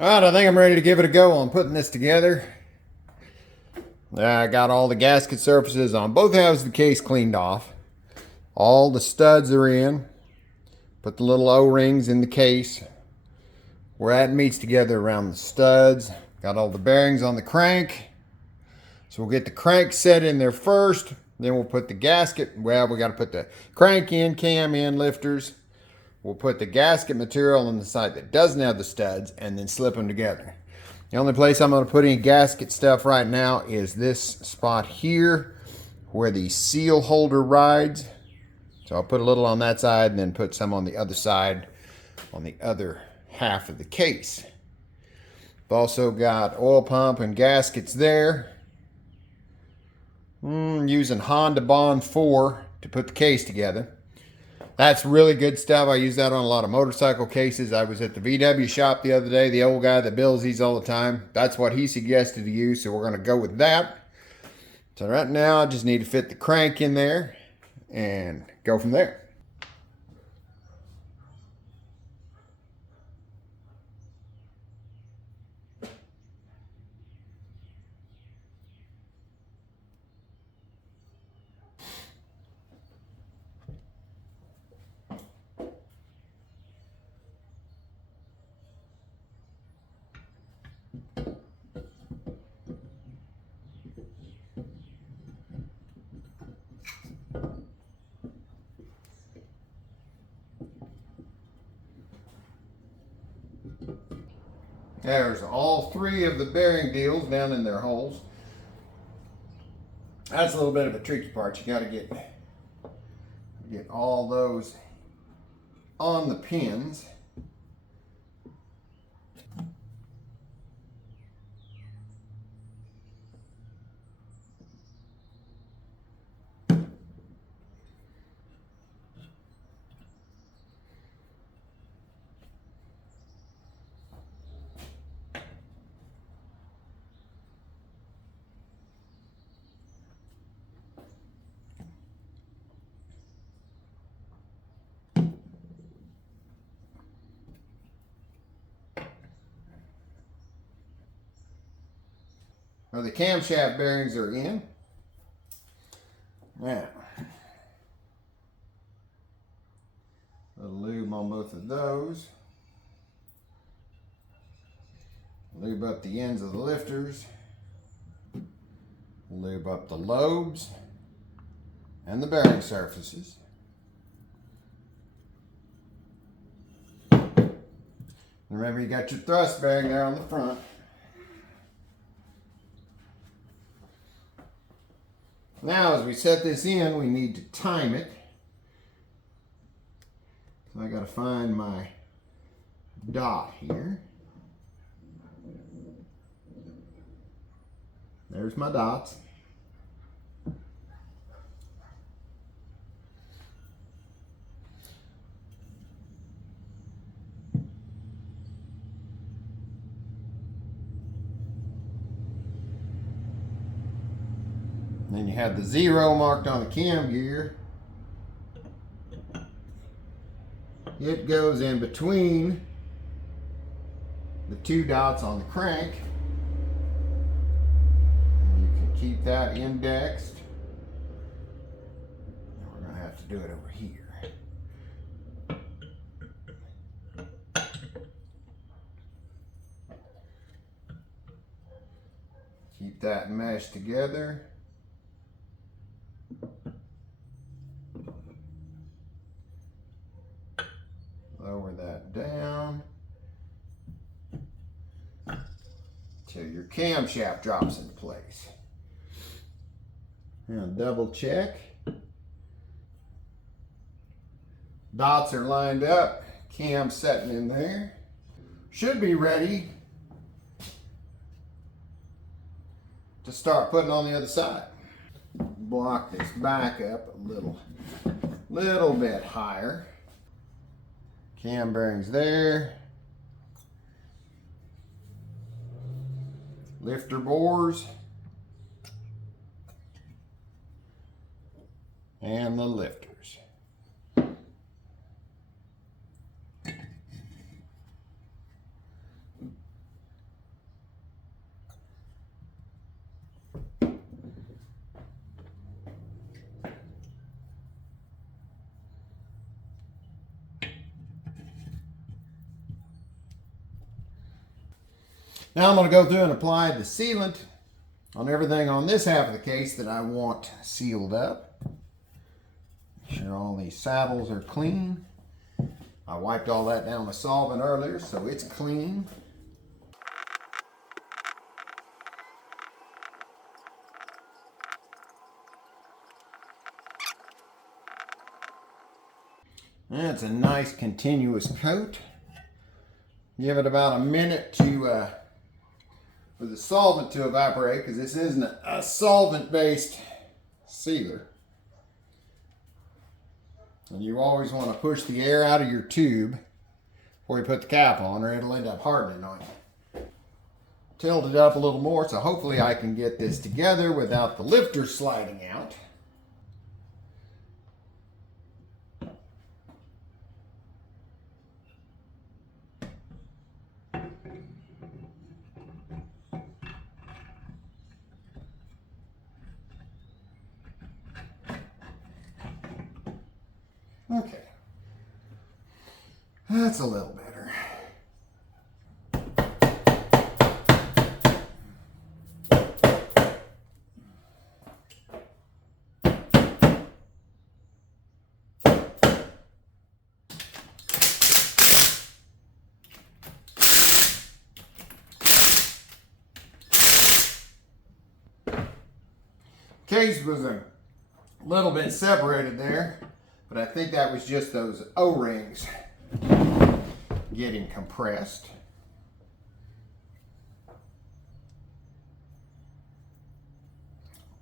All right, I think I'm ready to give it a go on putting this together. I got all the gasket surfaces on both halves of the case cleaned off. All the studs are in. Put the little O-rings in the case where that meets together around the studs. Got all the bearings on the crank. So we'll get the crank set in there first. Then we'll put the gasket. Well, we got to put the crank in, cam in, lifters. We'll put the gasket material on the side that doesn't have the studs and then slip them together. The only place I'm going to put any gasket stuff right now is this spot here where the seal holder rides. So I'll put a little on that side and then put some on the other side on the other half of the case. I've also got oil pump and gaskets there. Using Honda Bond 4 to put the case together. That's really good stuff. I use that on a lot of motorcycle cases. I was at the VW shop the other day. The old guy that builds these all the time. That's what he suggested to use, so we're going to go with that. So right now I just need to fit the crank in there and go from there. There's all three of the bearing deals down in their holes. That's a little bit of a tricky part. You got to get all those on the pins. Now the camshaft bearings are in. Now, a little lube on both of those. Lube up the ends of the lifters. Lube up the lobes and the bearing surfaces. Remember, you got your thrust bearing there on the front. Now, as we set this in, we need to time it. So I got to find my dot here. There's my dots. And then you have the 0 marked on the cam gear. It goes in between the 2 dots on the crank. And you can keep that indexed. And we're going to have to do it over here. Keep that meshed together. Lower that down till your camshaft drops into place. Now double check. Dots are lined up. Cam's setting in there. Should be ready to start putting on the other side. Block this back up a little bit higher. Cam bearings there. Lifter bores. And the lifters. Now I'm going to go through and apply the sealant on everything on this half of the case that I want sealed up. Make sure all these saddles are clean. I wiped all that down with solvent earlier, so it's clean. That's a nice continuous coat. Give it about a minute to for the solvent to evaporate, because this isn't a solvent-based sealer. And you always want to push the air out of your tube before you put the cap on, or it'll end up hardening on you. Tilt it up a little more, so hopefully I can get this together without the lifter sliding out. Okay, that's a little better. Case was a little bit separated there, but I think that was just those O-rings getting compressed.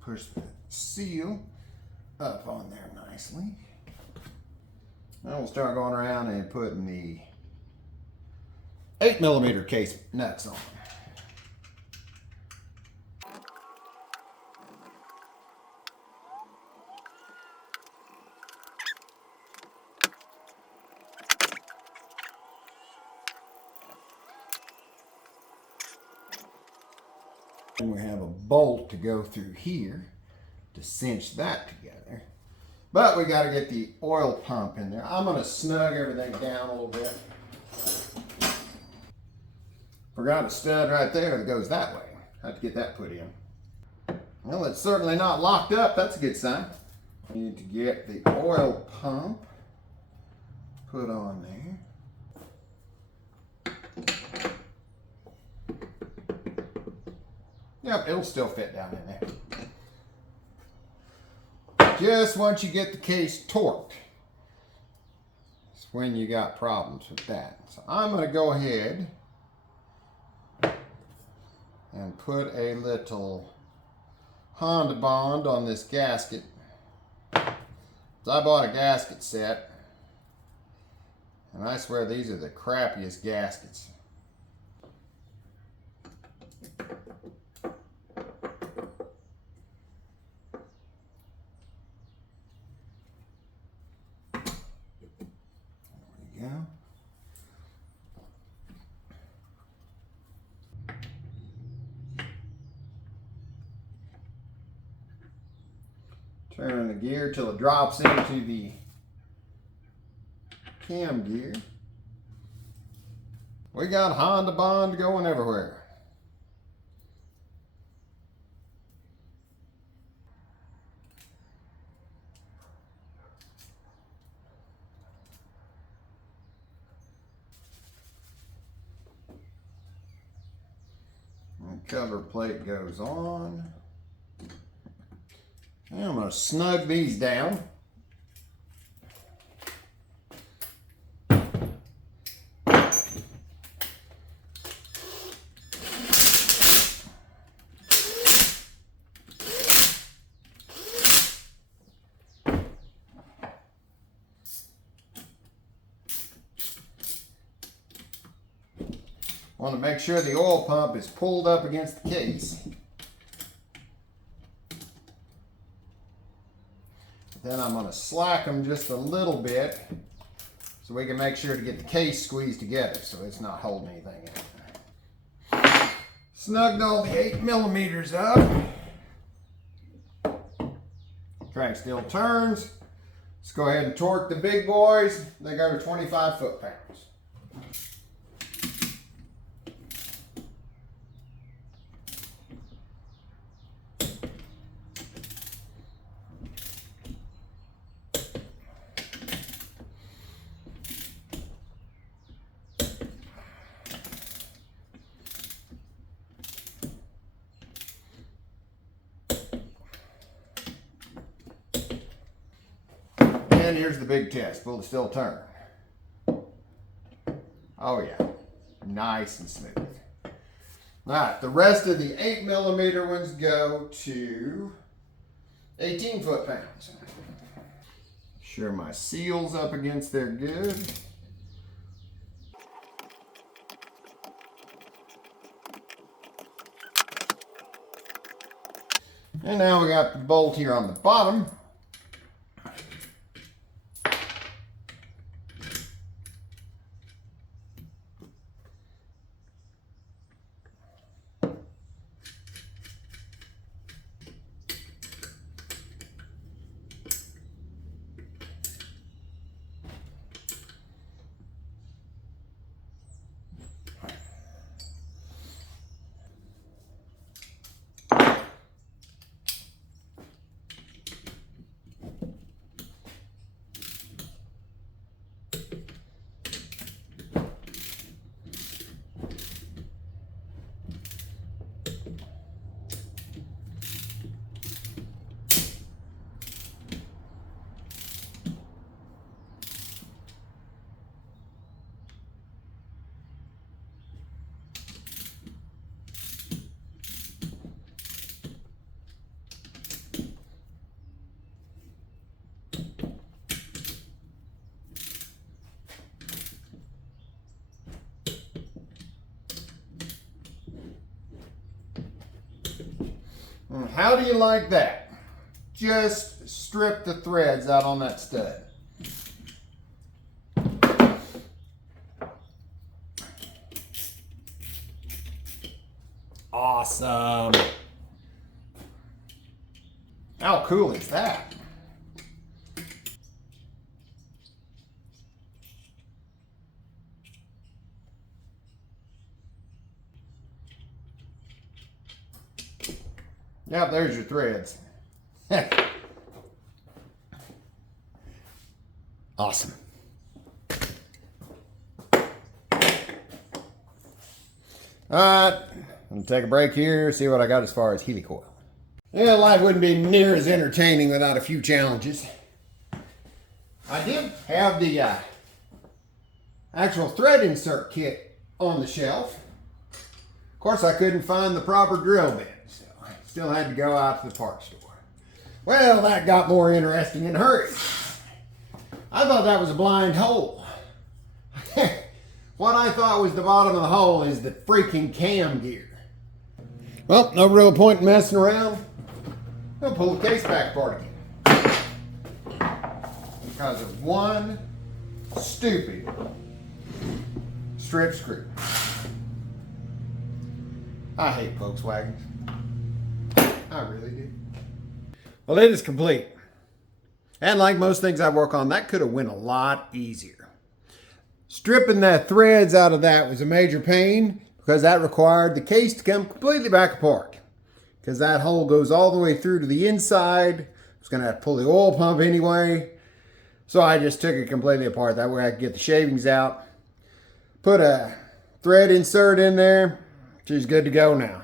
Push the seal up on there nicely. Now we'll start going around and putting the 8mm case nuts on. And we have a bolt to go through here to cinch that together. But we got to get the oil pump in there. I'm going to snug everything down a little bit. Forgot a stud right there that goes that way. Have to get that put in. Well, it's certainly not locked up. That's a good sign. We need to get the oil pump put on there. Yep, it'll still fit down in there. Just once you get the case torqued, it's when you got problems with that. So I'm going to go ahead and put a little Honda Bond on this gasket. So I bought a gasket set, and I swear these are the crappiest gaskets. Turn the gear till it drops into the cam gear. We got Honda Bond going everywhere. And cover plate goes on. And I'm going to snug these down. Want to make sure the oil pump is pulled up against the case. Then I'm going to slack them just a little bit so we can make sure to get the case squeezed together so it's not holding anything in. Snugged all the 8mm up. Crank still turns. Let's go ahead and torque the big boys. They go to 25 foot-pounds. And here's the big test. Will it still turn? Oh yeah, nice and smooth. All right, the rest of the 8mm ones go to 18 foot-pounds. Sure my seal's up against there good. And now we got the bolt here on the bottom. How do you like that? Just strip the threads out on that stud. Awesome. How cool is that? Yep, there's your threads. Awesome. Alright, I'm gonna take a break here, see what I got as far as helicoil. Yeah, life wouldn't be near as entertaining without a few challenges. I did have the actual thread insert kit on the shelf. Of course, I couldn't find the proper drill bit, so I still had to go out to the parts store. Well, that got more interesting in a hurry. I thought that was a blind hole. What I thought was the bottom of the hole is the freaking cam gear. Well, no real point in messing around. I'll pull the case back apart again. Because of one stupid strip screw. I hate Volkswagens. I really do. Well, it is complete. And like most things I work on, that could have went a lot easier. Stripping the threads out of that was a major pain because that required the case to come completely back apart. Because that hole goes all the way through to the inside. I was going to have to pull the oil pump anyway. So I just took it completely apart. That way I could get the shavings out. Put a thread insert in there. She's good to go now.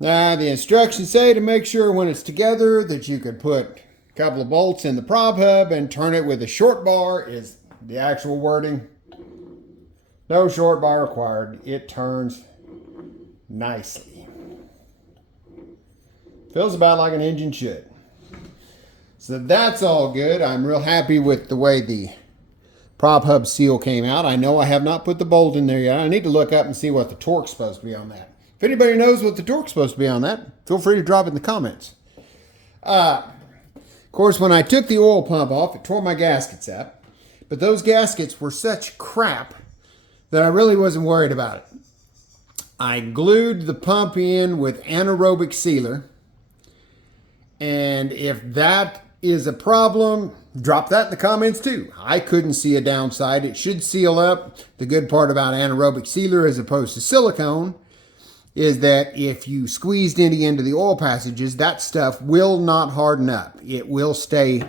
Now the instructions say to make sure when it's together that you could put a couple of bolts in the prop hub and turn it with a short bar is the actual wording. No short bar required. It turns nicely. Feels about like an engine should. So that's all good. I'm real happy with the way the prop hub seal came out. I know I have not put the bolt in there yet. I need to look up and see what the torque's supposed to be on that. If anybody knows what the torque's supposed to be on that, feel free to drop it in the comments. Of course, when I took the oil pump off, it tore my gaskets up. But those gaskets were such crap that I really wasn't worried about it. I glued the pump in with anaerobic sealer. And if that is a problem, drop that in the comments too. I couldn't see a downside. It should seal up. The good part about anaerobic sealer as opposed to silicone is that if you squeezed any into the oil passages, that stuff will not harden up. It will stay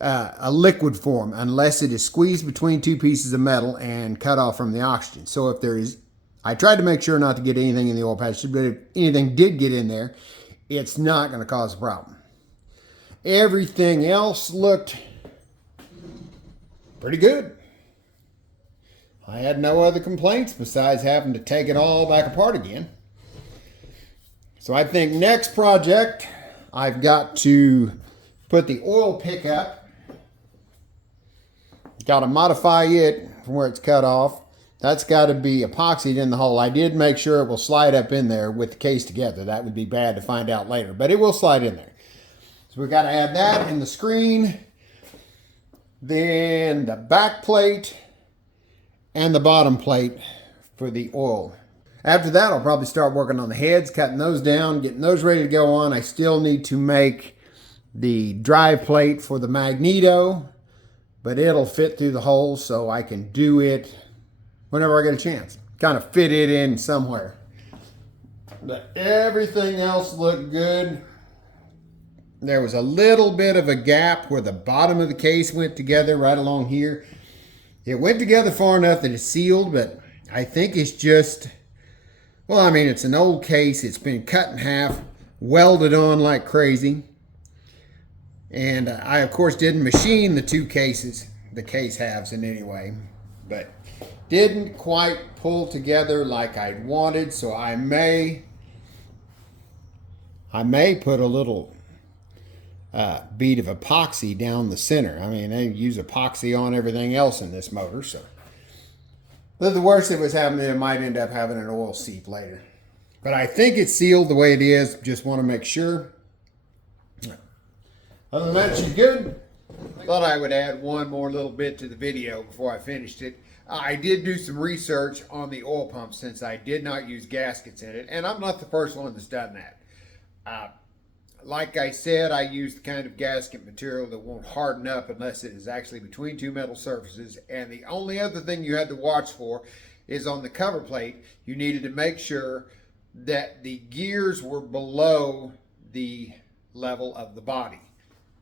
a liquid form unless it is squeezed between two pieces of metal and cut off from the oxygen. So if there is, I tried to make sure not to get anything in the oil passage, but if anything did get in there, it's not going to cause a problem. Everything else looked pretty good. I had no other complaints besides having to take it all back apart again. So I think next project, I've got to put the oil pickup. Got to modify it from where it's cut off. That's got to be epoxied in the hole. I did make sure it will slide up in there with the case together. That would be bad to find out later, but it will slide in there. So we've got to add that in the screen. Then the back plate and the bottom plate for the oil. After that, I'll probably start working on the heads, cutting those down, getting those ready to go on. I still need to make the drive plate for the magneto, but it'll fit through the hole so I can do it whenever I get a chance. Kind of fit it in somewhere. But everything else looked good. There was a little bit of a gap where the bottom of the case went together right along here. It went together far enough that it's sealed, but I think it's just, well, I mean, it's an old case. It's been cut in half, welded on like crazy. And I, of course, didn't machine the two cases, the case halves in any way, but didn't quite pull together like I'd wanted. So I may put a little bead of epoxy down the center. I mean, they use epoxy on everything else in this motor, so. But the worst that was happening, it might end up having an oil seep later. But I think it's sealed the way it is. Just want to make sure. Other than that, she's good. Thought I would add one more little bit to the video before I finished it. I did do some research on the oil pump since I did not use gaskets in it, and I'm not the first one that's done that. Like I said, I use the kind of gasket material that won't harden up unless it is actually between two metal surfaces. And the only other thing you had to watch for is on the cover plate, you needed to make sure that the gears were below the level of the body.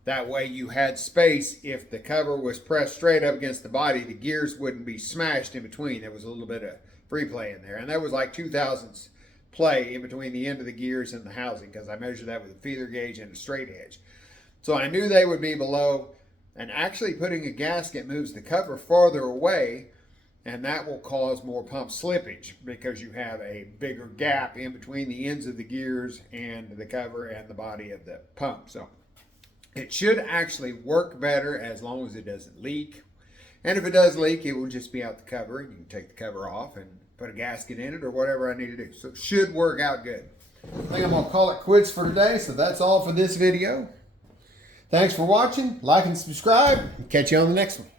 That way you had space. If the cover was pressed straight up against the body, the gears wouldn't be smashed in between. There was a little bit of free play in there. And that was like 2/1000 play in between the end of the gears and the housing, because I measured that with a feeler gauge and a straight edge. So I knew they would be below, and actually putting a gasket moves the cover farther away, and that will cause more pump slippage because you have a bigger gap in between the ends of the gears and the cover and the body of the pump. So it should actually work better as long as it doesn't leak. And if it does leak, it will just be out the cover, and you can take the cover off and put a gasket in it or whatever I need to do. So it should work out good. I think I'm going to call it quits for today. So that's all for this video. Thanks for watching. Like and subscribe. Catch you on the next one.